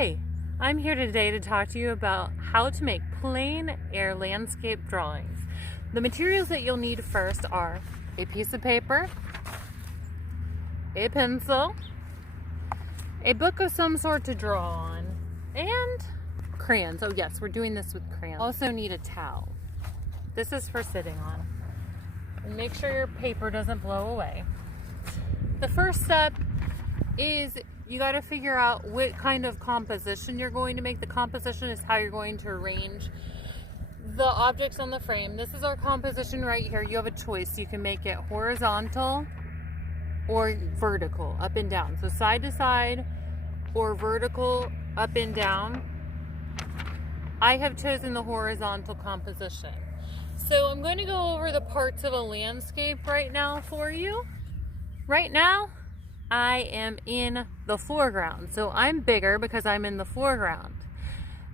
Hi, I'm here today to talk to you about how to make plein air landscape drawings. The materials that you'll need first are a piece of paper, a pencil, a book of some sort to draw on, and crayons. Oh yes, we're doing this with crayons. Also need a towel. This is for sitting on. And make sure your paper doesn't blow away. The first step is you got to figure out what kind of composition you're going to make. The composition is how you're going to arrange the objects on the frame. This is our composition right here. You have a choice. You can make it horizontal or vertical, up and down. So side to side or vertical, up and down. I have chosen the horizontal composition. So I'm going to go over the parts of a landscape right now for you. Right now, I am in the foreground. So I'm bigger because I'm in the foreground.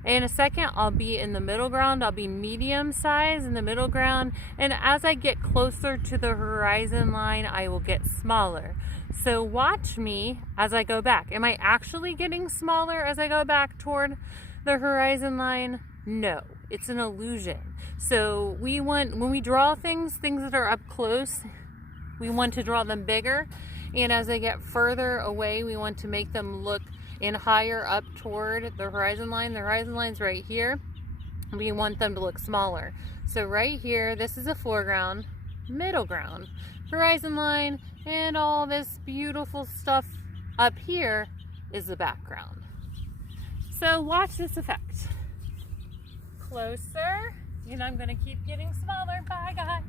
In a second, I'll be in the middle ground. I'll be medium size in the middle ground. And as I get closer to the horizon line, I will get smaller. So watch me as I go back. Am I actually getting smaller as I go back toward the horizon line? No, it's an illusion. So when we draw things that are up close, we want to draw them bigger. And as they get further away, we want to make them look in higher up toward the horizon line. The horizon line's right here. We want them to look smaller. So right here, this is a foreground, middle ground, horizon line, and all this beautiful stuff up here is the background. So watch this effect. Closer, and I'm gonna keep getting smaller. Bye guys.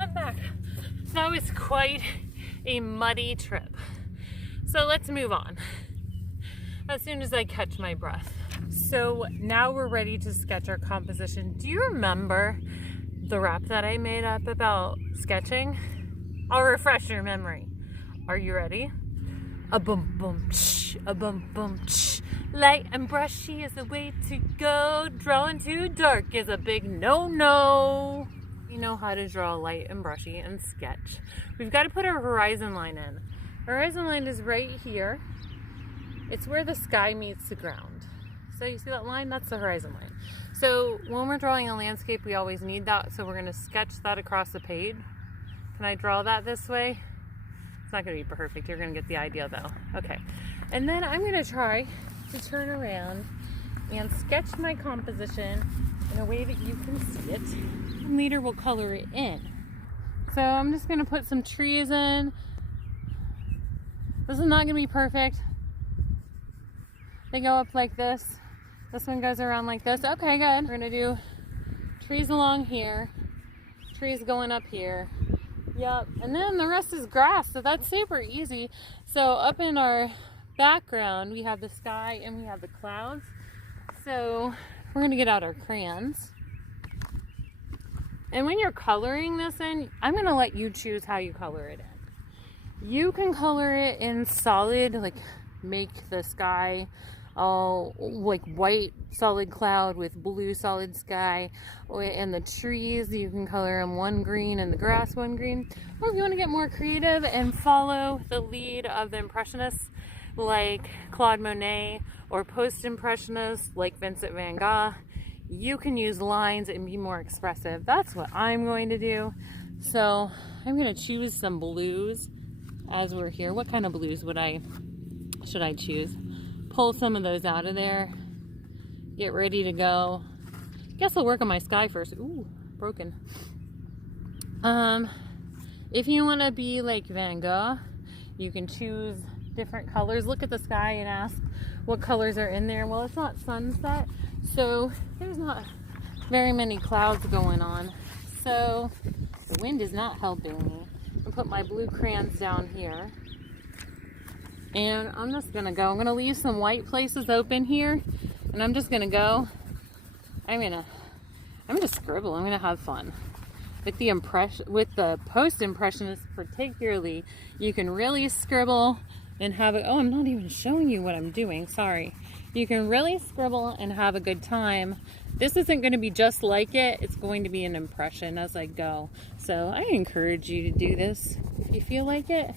I'm back. That was quite a muddy trip. So let's move on as soon as I catch my breath. So now we're ready to sketch our composition. Do you remember the rap that I made up about sketching? I'll refresh your memory. Are you ready? A boom boom tsh, a boom boom tsh. Light and brushy is the way to go. Drawing too dark is a big no-no. You know how to draw light and brushy and sketch. We've got to put our horizon line in. Horizon line is right here. It's where the sky meets the ground. So you see that line? That's the horizon line. So when we're drawing a landscape, we always need that. So we're going to sketch that across the page. Can I draw that this way? It's not going to be perfect. You're going to get the idea though. Okay. And then I'm going to try to turn around and sketch my composition in a way that you can see it. And later we'll color it in. So I'm just going to put some trees in. This is not going to be perfect. They go up like this. This one goes around like this. Okay, good. We're going to do trees along here. Trees going up here. Yep. And then the rest is grass. So that's super easy. So up in our background, we have the sky and we have the clouds. So we're going to get out our crayons. And when you're coloring this in, I'm going to let you choose how you color it in. You can color it in solid, like make the sky all like white solid cloud with blue solid sky, and the trees you can color them one green and the grass one green. Or if you want to get more creative and follow the lead of the impressionists like Claude Monet or post-impressionists like Vincent van Gogh, you can use lines and be more expressive. That's what I'm going to do. So I'm going to choose some blues as we're here. What kind of blues should I choose? Pull some of those out of there. Get ready to go. Guess I'll work on my sky first. Ooh, broken. If you want to be like Van Gogh, you can choose different colors. Look at the sky and ask what colors are in there. Well, it's not sunset, so there's not very many clouds going on. So the wind is not helping me. I'll put my blue crayons down here. And I'm just gonna go. I'm gonna leave some white places open here, and I'm just gonna go. I'm gonna scribble. I'm gonna have fun. With the post-impressionists particularly, you can really scribble and have it. Oh, I'm not even showing you what I'm doing. Sorry. You can really scribble and have a good time. This isn't going to be just like it. It's going to be an impression as I go. So I encourage you to do this if you feel like it.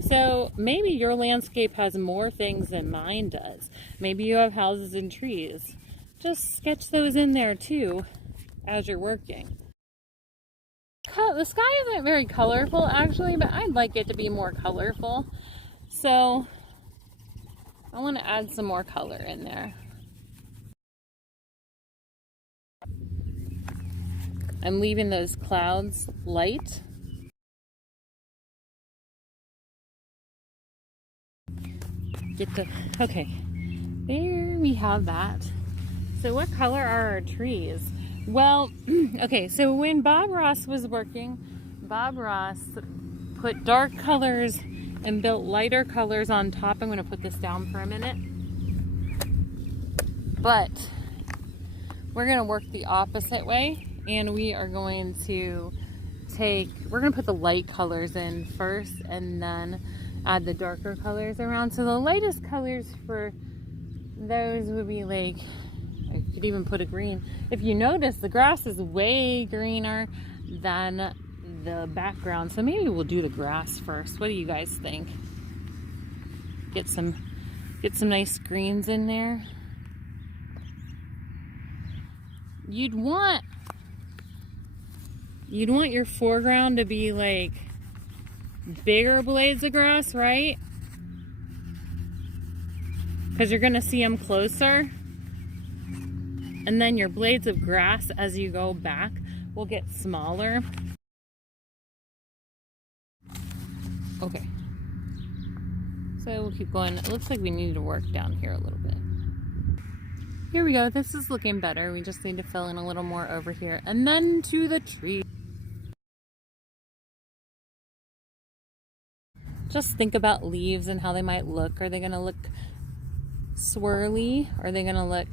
So maybe your landscape has more things than mine does. Maybe you have houses and trees. Just sketch those in there too as you're working. The sky isn't very colorful actually, but I'd like it to be more colorful. So I want to add some more color in there. I'm leaving those clouds light. Okay, there we have that. So what color are our trees? Well, okay, so when Bob Ross was working, Bob Ross put dark colors and built lighter colors on top. I'm going to put this down for a minute. But we're going to work the opposite way, and we are going to put the light colors in first and then add the darker colors around. So the lightest colors for those would be like, I could even put a green. If you notice, the grass is way greener than the background. So maybe we'll do the grass first. What do you guys think? Get some nice greens in there. You'd want your foreground to be like bigger blades of grass, right? Because you're gonna see them closer. And then your blades of grass as you go back will get smaller. Okay. So we'll keep going. It looks like we need to work down here a little bit. Here we go. This is looking better. We just need to fill in a little more over here. And then to the tree. Just think about leaves and how they might look. Are they going to look swirly? Are they going to look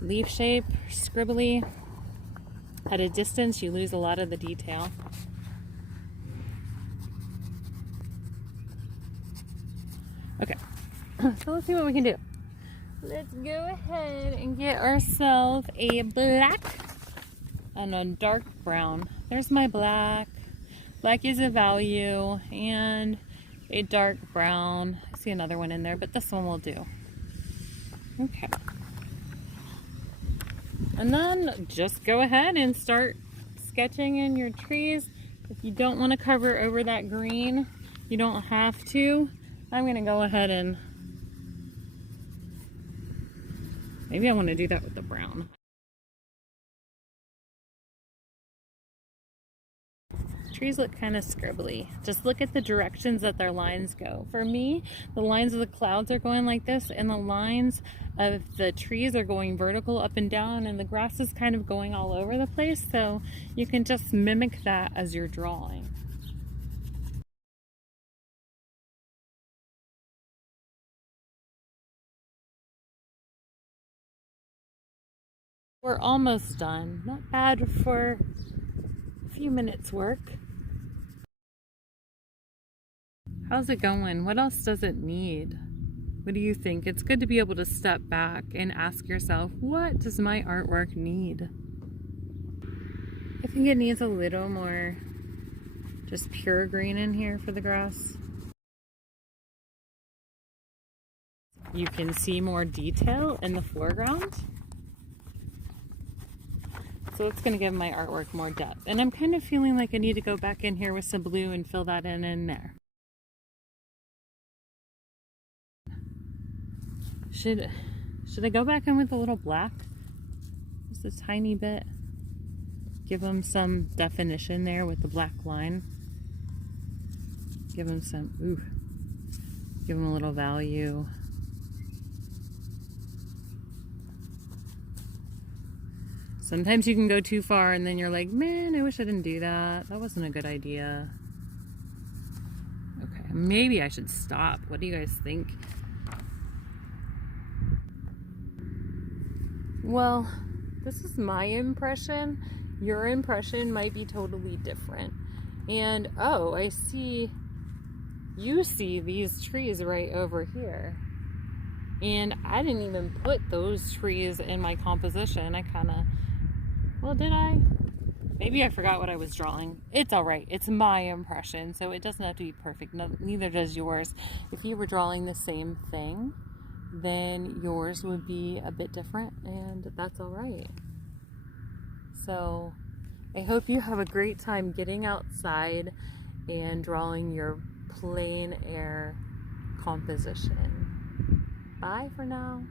leaf shape, scribbly? At a distance, you lose a lot of the detail. Okay, so let's see what we can do. Let's go ahead and get ourselves a black and a dark brown. There's my black. Black is a value, and a dark brown. I see another one in there, but this one will do. Okay. And then just go ahead and start sketching in your trees. If you don't want to cover over that green, you don't have to. I'm going to go ahead and maybe I want to do that with the brown. Trees look kind of scribbly. Just look at the directions that their lines go. For me, the lines of the clouds are going like this, and the lines of the trees are going vertical up and down, and the grass is kind of going all over the place. So you can just mimic that as you're drawing. We're almost done. Not bad for a few minutes work. How's it going? What else does it need? What do you think? It's good to be able to step back and ask yourself, what does my artwork need? I think it needs a little more just pure green in here for the grass. You can see more detail in the foreground. So it's going to give my artwork more depth. And I'm kind of feeling like I need to go back in here with some blue and fill that in there. Should I go back in with a little black? Just a tiny bit. Give them some definition there with the black line. Give them some, give them a little value. Sometimes you can go too far and then you're like, man, I wish I didn't do that. That wasn't a good idea. Okay, maybe I should stop. What do you guys think? Well, this is my impression. Your impression might be totally different. And, oh, I see, you see these trees right over here. And I didn't even put those trees in my composition. I kind of, well, did I? Maybe I forgot what I was drawing. It's all right. It's my impression, so it doesn't have to be perfect. No, neither does yours. If you were drawing the same thing, then yours would be a bit different, and that's all right. So I hope you have a great time getting outside and drawing your plein air composition. Bye for now.